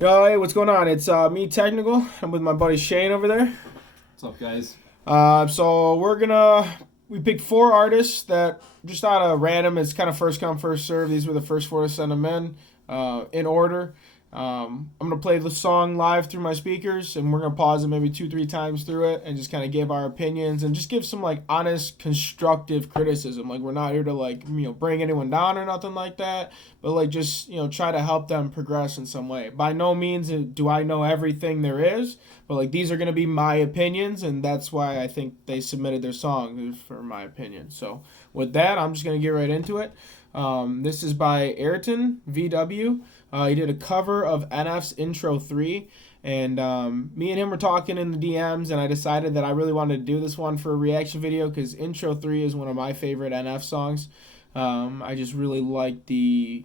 Yo, hey, what's going on? It's me, TechNicol. I'm with my buddy Shane over there. What's up, guys? So we picked four artists that just out of random. It's kind of first come, first serve. These were the first four to send them in order. I'm gonna play the song live through my speakers, and we're gonna pause it maybe two, three times through it, and just kind of give our opinions and just give some like honest, constructive criticism. Like we're not here to bring anyone down or nothing like that, but like just try to help them progress in some way. By no means do I know everything there is, but like these are gonna be my opinions, and that's why I think they submitted their song for my opinion. So with that, I'm just gonna get right into it. This is by Ayrton VW. He did a cover of NF's Intro 3, and me and him were talking in the DMs, and I decided that I really wanted to do this one for a reaction video because Intro 3 is one of my favorite NF songs. I just really like the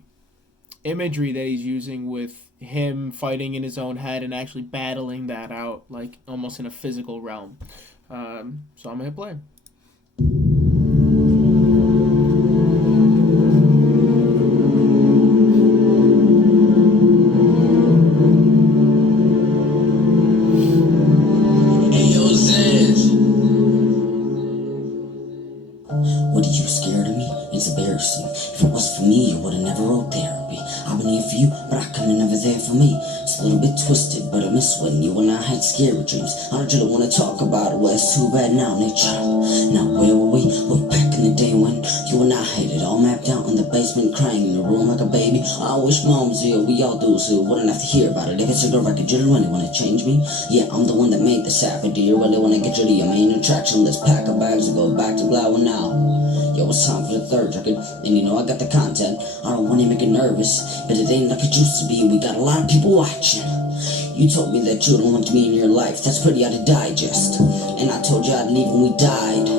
imagery that he's using with him fighting in his own head and actually battling that out, like almost in a physical realm. So I'm going to hit play. What are you scared of me? It's embarrassing. If it wasn't for me, you would've never wrote therapy. I've been here for you, but I could've never there for me. It's a little bit twisted, but I miss when you and I had scary dreams. I don't really wanna talk about it, well it's too bad now, nature. Now where were we? Way back in the day when you and I had it all mapped out in the basement, crying in the room like a baby. I wish mom was here, we all do, so wouldn't have to hear about it. If it's a girl record, you really wanna change me? Yeah, I'm the one that made this happen. Do you really wanna get rid of your main attraction? Let's pack our bags and go back to Glower now. Yo, it's time for the third record, and you know I got the content. I don't want to make it nervous, but it ain't like it used to be. We got a lot of people watching. You told me that you don't want me in your life. That's pretty out of digest. And I told you I'd leave when we died.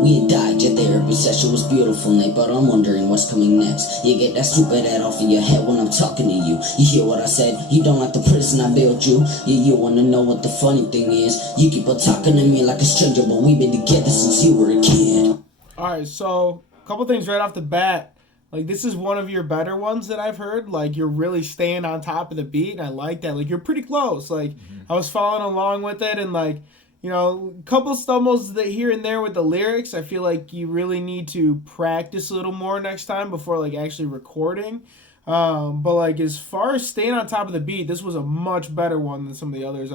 We had died. Your therapy session was beautiful, Nate, but I'm wondering what's coming next. You get that stupid head off of your head when I'm talking to you. You hear what I said? You don't like the prison I built you. Yeah, you wanna know what the funny thing is? You keep on talking to me like a stranger, but we've been together since you were a kid. All right, so a couple things right off the bat. Like this is one of your better ones that I've heard. Like you're really staying on top of the beat, and I like that. Like you're pretty close. Like I was following along with it, and like a couple stumbles that here and there with the lyrics. I feel like you really need to practice a little more next time before like actually recording. But like as far as staying on top of the beat, this was a much better one than some of the others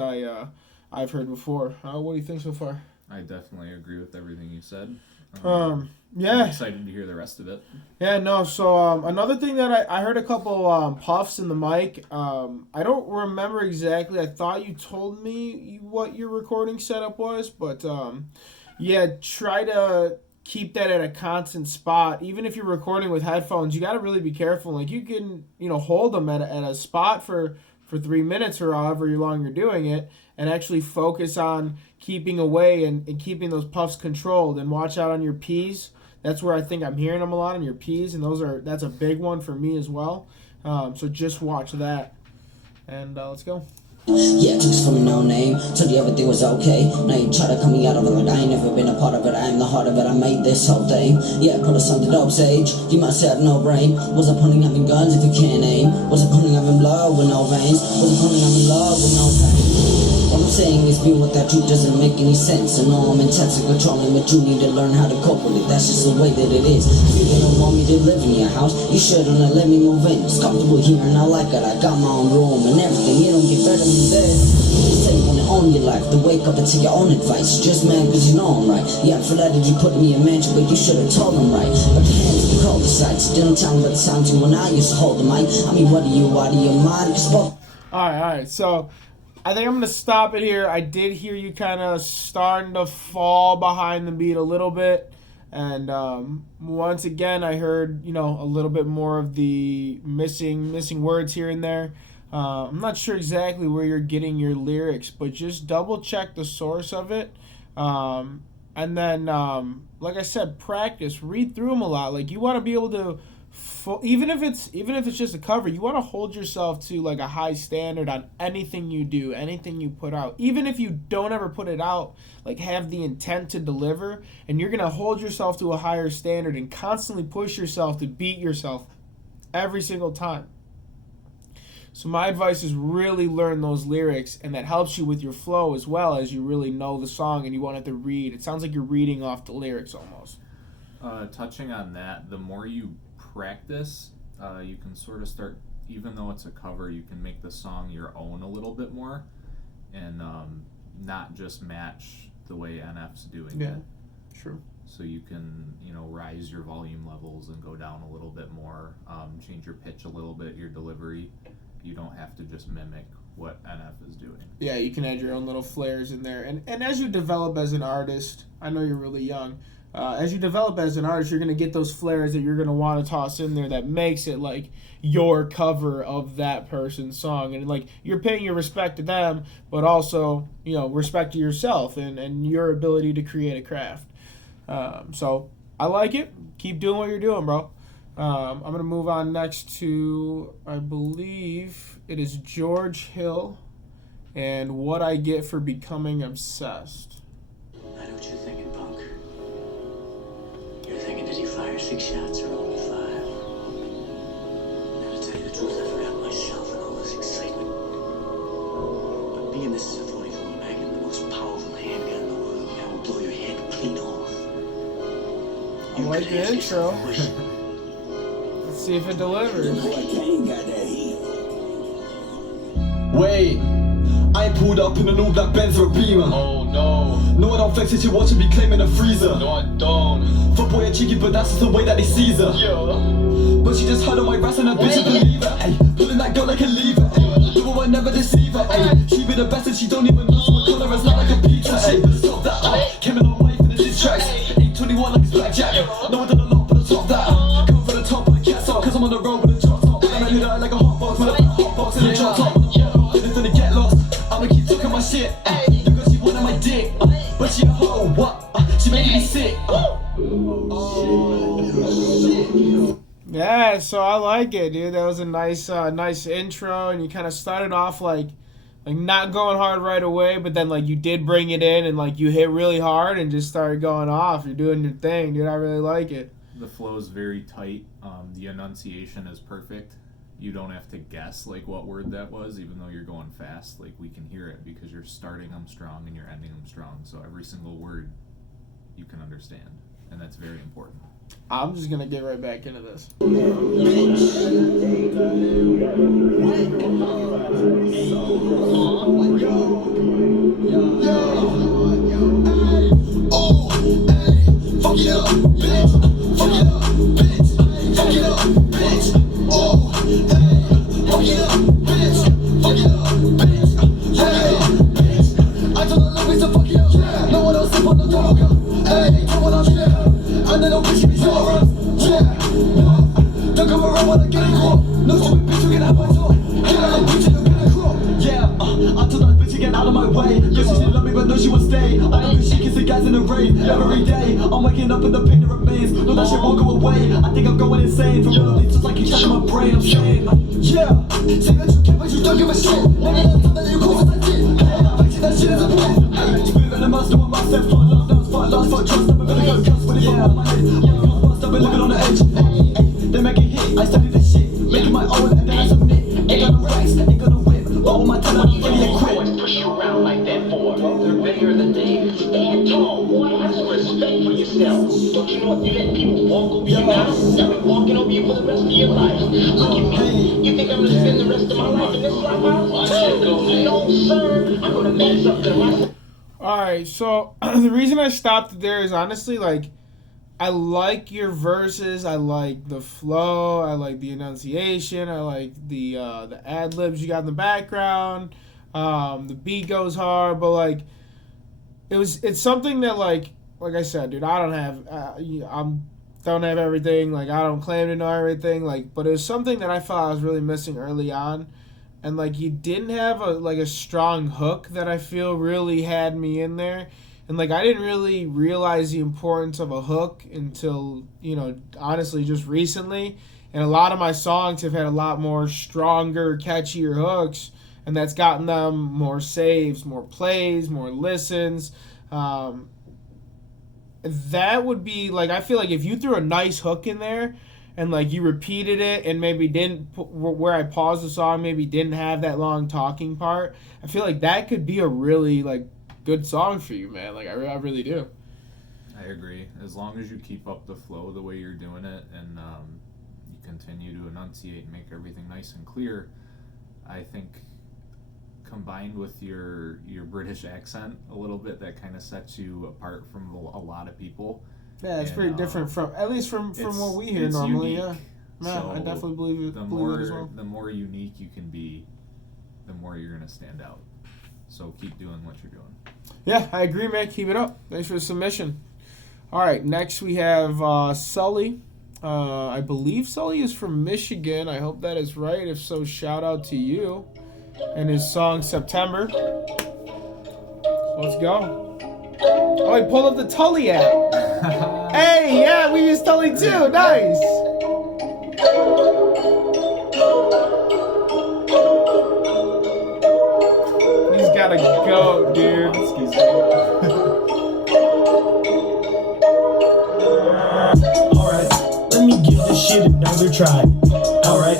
I've heard before. What do you think so far? I definitely agree with everything you said. Yeah. I'm excited to hear the rest of it. Yeah, no. So another thing that I heard a couple puffs in the mic. I don't remember exactly. I thought you told me what your recording setup was, but yeah, try to keep that at a constant spot. Even if you're recording with headphones, you got to really be careful. Like you can hold them at a spot for 3 minutes or however long you're doing it, and actually focus on keeping away and keeping those puffs controlled, and watch out on your P's. That's where I think I'm hearing them a lot on your P's, and that's a big one for me as well. So just watch that, and let's go. Yeah, took us from a no name, told you everything was okay. Now you try to cut me out of it, I ain't never been a part of it. I am the heart of it, I made this whole thing. Yeah, put us on the dope stage, you must have no brain. What's the point of having guns if you can't aim? What's the point of having blood with no veins? What's the point of having love with no pain? What I'm saying is being without you doesn't make any sense. I know I'm intense and controlling, but you need to learn how to cope with it. That's just the way that it is. You didn't want me to live in your house, you shouldn't have let me move in. It's comfortable here and I like it, I got my own room and everything. You don't get better than this. You say you wanna own your life, to wake up and take your own advice. You're just mad cause you know I'm right. Yeah, for that did you put me in mansion, but you should've told them right. But the hands you call the sights, didn't tell me about the sounds you when I used to hold the mic. I mean, what are you out of your mind? Cause both. All right. So I think I'm going to stop it here. I did hear you kind of starting to fall behind the beat a little bit. And once again, I heard, a little bit more of the missing words here and there. I'm not sure exactly where you're getting your lyrics, but just double check the source of it. And then, like I said, practice, read through them a lot. Like you want to be able to even if it's just a cover, you want to hold yourself to like a high standard on anything you do, anything you put out. Even if you don't ever put it out, like have the intent to deliver, and you're going to hold yourself to a higher standard and constantly push yourself to beat yourself every single time. So my advice is really learn those lyrics, and that helps you with your flow as well as you really know the song and you won't have to read. It sounds like you're reading off the lyrics almost. Touching on that, the more you practice, you can sort of start, even though it's a cover, you can make the song your own a little bit more, and not just match the way NF's doing it. True. So you can, rise your volume levels and go down a little bit more, change your pitch a little bit, your delivery. You don't have to just mimic what NF is doing. Yeah, you can add your own little flares in there. And as you develop as an artist, I know you're really young, as you develop as an artist, you're going to get those flares that you're going to want to toss in there that makes it like your cover of that person's song. And like you're paying your respect to them, but also, respect to yourself and your ability to create a craft. So I like it. Keep doing what you're doing, bro. I'm going to move on next to, I believe it is George Hill and What I Get for Becoming Obsessed. I know what you're thinking, punk. You're thinking, did he fire 6 shots or only 5? Now, to tell you the truth, I forgot myself and all this excitement. But being the .44 Magnum, the most powerful handgun in the world, that will blow your head clean off. I like the intro. Let's see if it delivers. Wait, I ain't pulled up in an all-black Benz or a Beamer. Oh no, No, I don't flex it, you watching me claiming a freezer. no I don't. For boy, a cheeky, but that's just the way that they sees her. Yo, But she just heard on my rats and a bitch a believer. Ayy, pulling that girl like a lever. Ayy, the woman never deceive her. Ayy, she be the best and she don't even know. So I call her as loud like a pizza. Ayy, stop that. Came in on my for the diss tracks. 821 like it's blackjack. No, I done a lot, but I top that. Come for the top, but I can't stop. Cause I'm on the road with a drop top. And I hit her like a hot box. Man, I put a hot box in the drop top. Didn't finna get lost. I'ma keep talking my shit. Because she wanted my dick. But she a hoe, what? She made me sick. Yeah, so I like it, dude. That was a nice intro, and you kind of started off like not going hard right away, but then like you did bring it in, and like you hit really hard and just started going off. You're doing your thing, dude. I really like it. The flow is very tight. The enunciation is perfect. You don't have to guess like what word that was, even though you're going fast. Like we can hear it because you're starting them strong and you're ending them strong. So every single word you can understand, and that's very important. I'm just gonna get right back into this. Fuck it up, bitch. Fuck it up, bitch. Fuck it up, bitch. Oh, hey. Fuck it up, bitch. Fuck it up, bitch. Hey, bitch. I told her love is to fuck it up. No one else up on the dog. Hey, come on, I'm here. And then I'll bitch you be sorry. Yeah, no. Don't come around when I get it wrong. No stupid bitch, you can have my talk. Get out of bitch, you're gonna crawl. Yeah, I told that bitch to get out of my way. Yeah, she didn't love me, but no, she would stay. I know she kissing guys in the rain. Every day, I'm waking up in the pain that remains. No, that shit won't go away. I think I'm going insane. From all of these, just like you touching my brain. I'm saying, yeah. Say that you care, but you don't give a shit. Maybe that's something that you call for that shit. Hey, that shit is a plan. Hey, you believe in the master of myself. Fuck love, now it's fuck lost, fuck trust. Never gonna go cuss when it's on my head. I'm gonna bust, I've been living on the edge. Hey, they make it hit. I study this shit. Making my own, and then I submit. Ain't got no rights, ain't got no whip. All my time, I'm ready to quit. push you around like that for? They're bigger than me. Stand tall, boy. Have some respect for yourself. Don't you know if you let people walk over you now, they'll be walking over you for the rest of your life? Look at me. You think I'm gonna spend the rest of my life in this slop house? No, sir. I'm gonna make something right. Alright, so the reason I stopped there is honestly like I like your verses, I like the flow, I like the enunciation, I like the ad libs you got in the background. The beat goes hard, but like it's something that like I said, dude, I don't have don't have everything, like I don't claim to know everything, like, but it was something that I felt I was really missing early on. And like you didn't have a strong hook that I feel really had me in there. And like I didn't really realize the importance of a hook until, honestly just recently. And a lot of my songs have had a lot more stronger, catchier hooks, and that's gotten them more saves, more plays, more listens. That would be like, I feel like if you threw a nice hook in there and like you repeated it and maybe didn't where I paused the song, maybe didn't have that long talking part, I feel like that could be a really like good song for you, man. Like I really do. I agree. As long as you keep up the flow the way you're doing it, and you continue to enunciate and make everything nice and clear, I think combined with your British accent a little bit, that kind of sets you apart from a lot of people. Yeah, it's pretty different from at least from what we hear it's normally. unique. Yeah, man, So I definitely believe it. The Believe it as more well. the more unique you can be, the more you're gonna stand out. So keep doing what you're doing. Yeah, I agree, man. Keep it up. Thanks for the submission. All right, next we have Sully. I believe Sully is from Michigan. I hope that is right. If so, shout out to you. And his song September. Let's go. Oh, he pulled up the Tully app. Hey, yeah, we use Tully too. Nice. He's gotta go, dude. Alright, let me give this shit another try. Alright,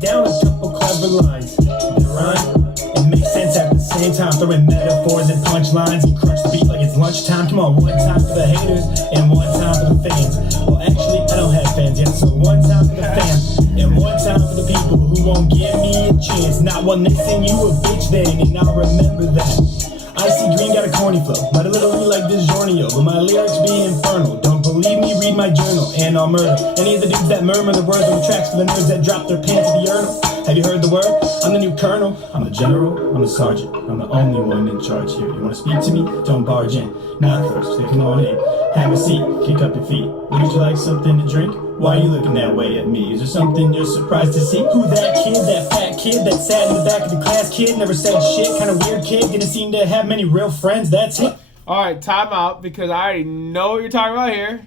down a couple clever lines. They rhyme and make sense at the same time. Throwing metaphors and punchlines and crunch the beat like it's lunchtime. Come on, one time for the haters and one time for the fans. Well, actually, I don't have fans yet, so one time for the fam and one time for the people who won't give me a chance. Not one that send you a bitch then, and I'll remember that. Icy Green got a corny flow, might a little be like DiGiorno, but my lyrics be infernal. Don't believe me, read my journal, and I'll murder any of the dudes that murmur the words on the tracks for the nerds that drop their pants at the urinal. Have you heard the word? I'm the new colonel. I'm the general. I'm the sergeant. I'm the only one in charge here. You want to speak to me? Don't barge in. Knock first. Then come on in. Have a seat. Kick up your feet. Would you like something to drink? Why are you looking that way at me? Is there something you're surprised to see? Who that kid? That fat kid that sat in the back of the class? Kid never said shit. Kind of weird kid. Didn't seem to have many real friends. That's it. All right, time out because I already know what you're talking about here.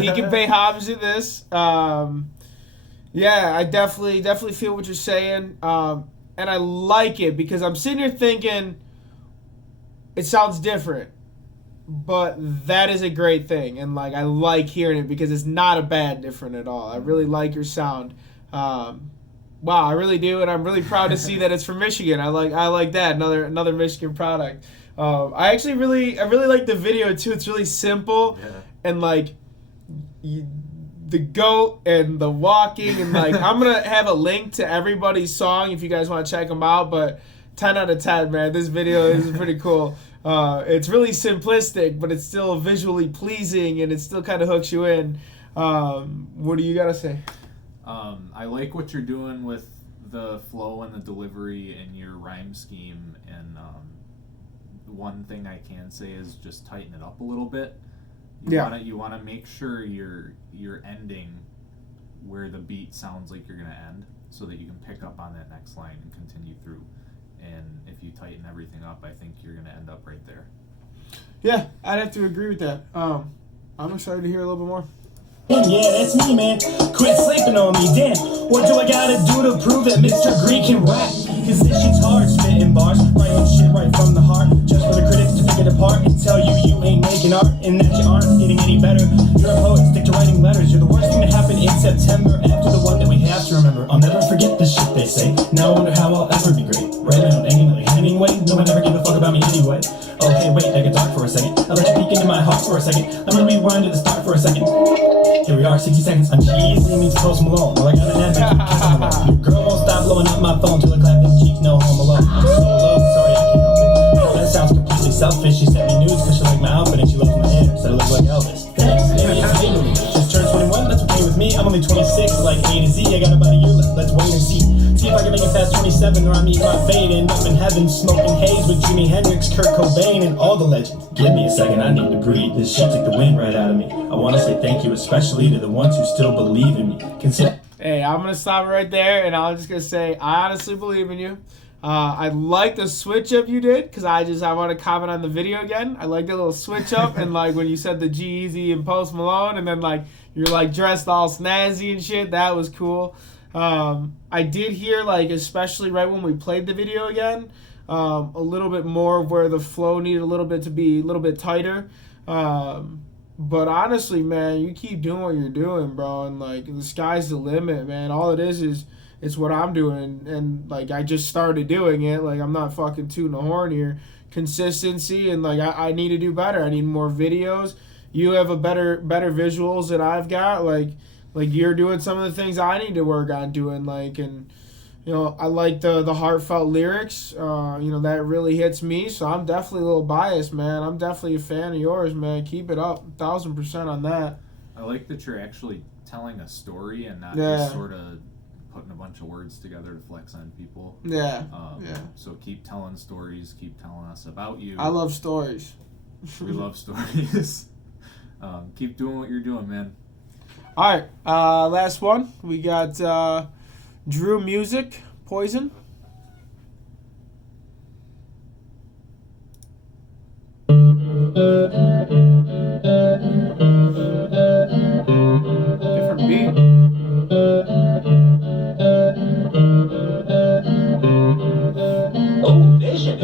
He can pay homage to this. Yeah, I definitely feel what you're saying, and I like it because I'm sitting here thinking it sounds different, but that is a great thing, and like I like hearing it because it's not a bad different at all. I really like your sound. Wow, I really do, and I'm really proud to see that it's from Michigan. I like that another Michigan product. I really like the video too. It's really simple, and like the goat and the walking and like I'm gonna have a link to everybody's song if you guys want to check them out. But 10 out of 10, man. This video is pretty cool. It's really simplistic, but it's still visually pleasing and it still kind of hooks you in. What do you gotta say? I like what you're doing with the flow and the delivery and your rhyme scheme, and one thing I can say is just tighten it up a little bit. You want to make sure you're ending where the beat sounds like you're gonna end, so that you can pick up on that next line and continue through. And if you tighten everything up, I think you're gonna end up right there. Yeah, I'd have to agree with that. I'm excited to hear a little bit more. Yeah, that's me, man. Quit sleeping on me, damn. What do I gotta do to prove that Mr. Greek can rap? Cause this shit's hard, spitting bars, writing shit right from the heart, just for the critics to pick it apart and tell you you ain't making art and that you aren't getting any better. You're a poet, stick to writing letters. You're the worst thing to happen in September after the one that we have to remember. I'll never forget the shit they say. Now I wonder how I'll ever be great. Writing on like Hemingway, no one ever gave a fuck about me anyway. Oh hey, wait, I can talk for a second. I'll let you peek into my heart for a second. I'm gonna rewind to the start for a second. Here we are, 60 seconds. I'm cheesy meets Post Malone. Well, I got an advocate. Your girl won't stop blowing up my phone till I clap them cheeks. No Home Alone. I'm so low, sorry I can't help it. Oh, that sounds completely selfish. She sent me nudes because she liked my outfit and she loves my hair. Said I look like Elvis. Thanks, maybe it's me. Just turned 21, that's okay with me. I'm only 26, like A to Z. I got about a year left. Let's wait and see. See if I can make it past 27 or I meet my fate. End up in heaven smoking haze with Jimi Hendrix, Kurt Cobain, and all the legends. Give me a second, I need to breathe. This shit took the wind right out of me. I want to say thank you especially to the ones who still believe in me. Hey, I'm going to stop it right there, and I'm just going to say I honestly believe in you. I like the switch up you did because I want to comment on the video again. I like the little switch up and like when you said the G-Eazy and Post Malone and then like you're like dressed all snazzy and shit. That was cool. I did hear like especially right when we played the video again a little bit more of where the flow needed a little bit to be a little bit tighter. But honestly, man, you keep doing what you're doing, bro, and like the sky's the limit, man. All it is it's what I'm doing, and like I just started doing it. Like I'm not fucking tooting the horn here. Consistency and like I need to do better. I need more videos. You have a better visuals than I've got. Like you're doing some of the things I need to work on doing. Like and I like the heartfelt lyrics. That really hits me. So I'm definitely a little biased, man. I'm definitely a fan of yours, man. Keep it up, 1,000% on that. I like that you're actually telling a story and not Yeah. just sort of putting a bunch of words together to flex on people. Yeah. So keep telling stories. Keep telling us about you. I love stories. We love stories. Keep doing what you're doing, man. All right, last one. We got Drew Music, Poison. Different beat. Oh, vision.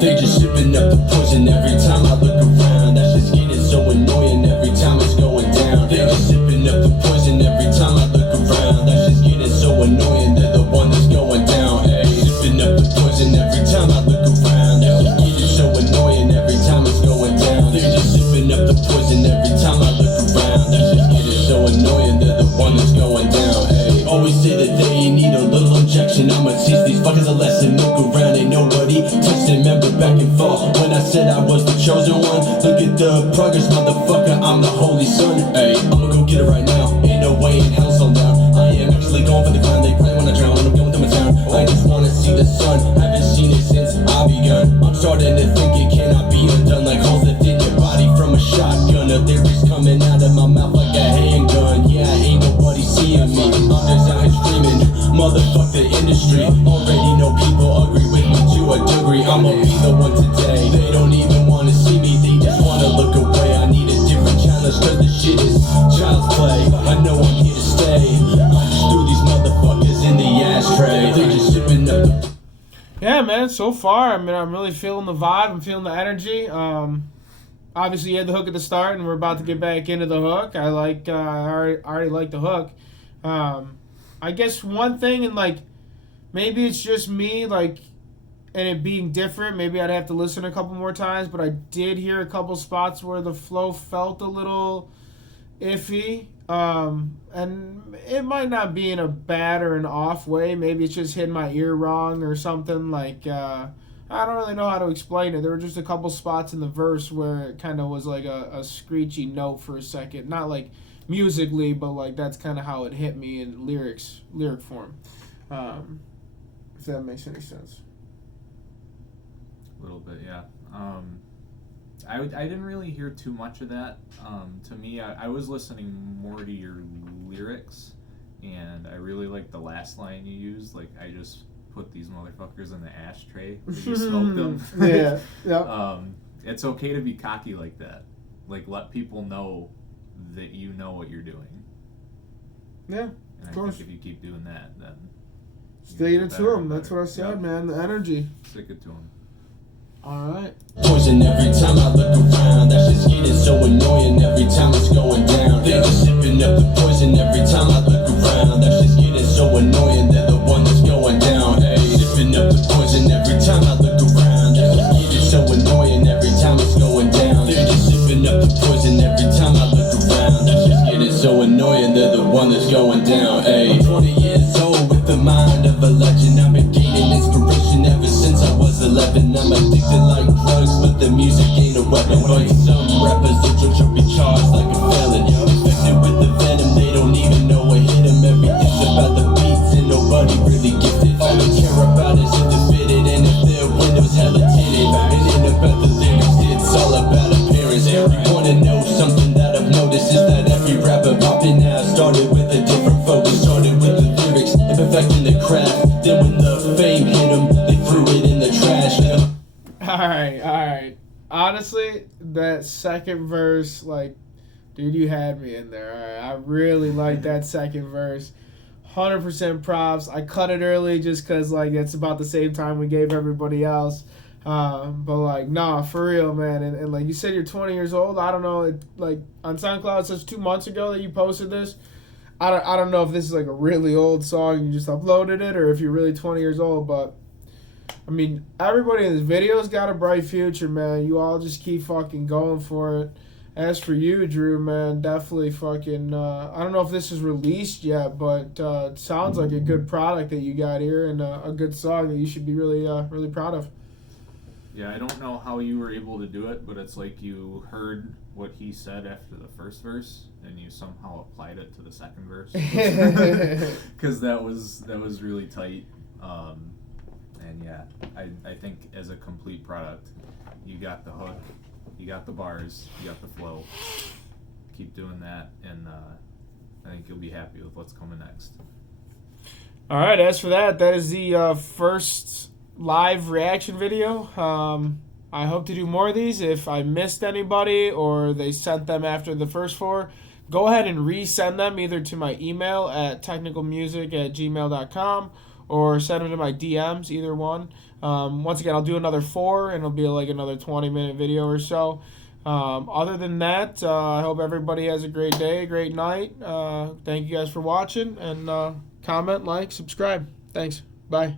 They just sipping up the poison every time I look around. That's just getting so annoying every time it's going down. They just sipping up the poison every time I look around. That's just getting so annoying. They're the one that's going down. Hey, sipping up the poison every time I look around. That's just getting so annoying every time it's going down. They just sipping up the poison every time I look around. That's just getting so annoying. They're the one that's going down. Hey, always say that they need a little injection. I'ma teach these fuckers a lesson. Look around, ain't nobody touching. Remember back and forth when I said I was the chosen one. Look at the progress, motherfucker, I'm the holy son. Hey, I'ma go get it right now. Ain't no way in hell so down. I am actually going for the crown. They probably wanna drown when I'm going through my town. I just wanna see the sun. Haven't seen it since I begun. I'm starting to think it cannot be undone. Like holes that did your body from a shotgun. A lyrics coming out of my mouth like a handgun. Yeah, ain't nobody seeing me. I'm just out here screaming. Motherfuck the industry. Already know people agree with me to a degree. I'ma be the one today. They don't even wanna see me. They just wanna look away. I need a different challenge cause the shit is child's play. I know I'm here to stay. I just threw these motherfuckers in the ashtray. They just sipping up the Yeah, man. So far, I mean, I'm really feeling the vibe. I'm feeling the energy. Obviously, you had the hook at the start, and we're about to get back into the hook. I like. I already like the hook. I guess one thing, and like, maybe it's just me, like, and it being different. Maybe I'd have to listen a couple more times, but I did hear a couple spots where the flow felt a little iffy. And it might not be in a bad or an off way. Maybe it's just hitting my ear wrong or something. Like, I don't really know how to explain it. There were just a couple spots in the verse where it kind of was like a screechy note for a second. Not like musically, but like that's kind of how it hit me in lyric form. If that makes any sense. A little bit, yeah. I didn't really hear too much of that. To me, I was listening more to your lyrics, and I really liked the last line you used. Like, I just put these motherfuckers in the ashtray. You smoked them. Yeah. Yeah. It's okay to be cocky like that. Like, let people know that you know what you're doing. Yeah. And Of course. think if you keep doing that, then Stay it to them. That's what I said, man. The energy. Stick it to them. All right. poison every time I look around. That shit's getting so annoying every time it's going down. They just sipping up the poison every time I look around. That shit's getting so annoying. They're the one that's going down. Hey, sipping up the poison every time I look around. That shit's getting so annoying every time it's going down. They're just sipping up the poison every time I look around. That shit's getting so annoying. They're the one that's going down. Hey, I'm 20 years old with the mind of a legend. I've been gaining inspiration ever since I was 11. I'm addicted like drugs, but the music ain't a weapon. But some rappers that just be charged like a felon. Infected with the venom, they don't even know what hit them. Everything's about the beats and nobody really gifted. All they care about is if they're fitted and if their windows hella tinted. It ain't about the lyrics, it's all about appearance. You wanna know something that I've noticed is that every rapper popping now started with a different focus. Started with the lyrics and perfecting the craft. Then when the fame hit them, they threw it in the trash. All right. Honestly, that second verse, like, dude, you had me in there. All right. I really like that second verse. 100% props. I cut it early just because, like, it's about the same time we gave everybody else. But, like, nah, for real, man. And, like, you said you're 20 years old. I don't know. Like, on SoundCloud, it says 2 months ago that you posted this. I don't know if this is, like, a really old song and you just uploaded it or if you're really 20 years old. But, I mean, everybody in this video's got a bright future, man. You all just keep fucking going for it. As for you, Drew, man, definitely fucking, I don't know if this is released yet, but it sounds like a good product that you got here and a good song that you should be really, really proud of. Yeah, I don't know how you were able to do it, but it's like you heard what he said after the first verse and you somehow applied it to the second verse. Because that was really tight. And yeah, I think as a complete product, you got the hook, you got the bars, you got the flow. Keep doing that, and I think you'll be happy with what's coming next. All right, as for that is the first live reaction video. I hope to do more of these. If I missed anybody or they sent them after the first 4, go ahead and resend them either to my email at technicalmusic@gmail.com or send them to my DMs, either one. Once again, I'll do another 4, and it'll be like another 20-minute video or so. Other than that, I hope everybody has a great day, great night. Thank you guys for watching, and comment, like, subscribe. Thanks. Bye.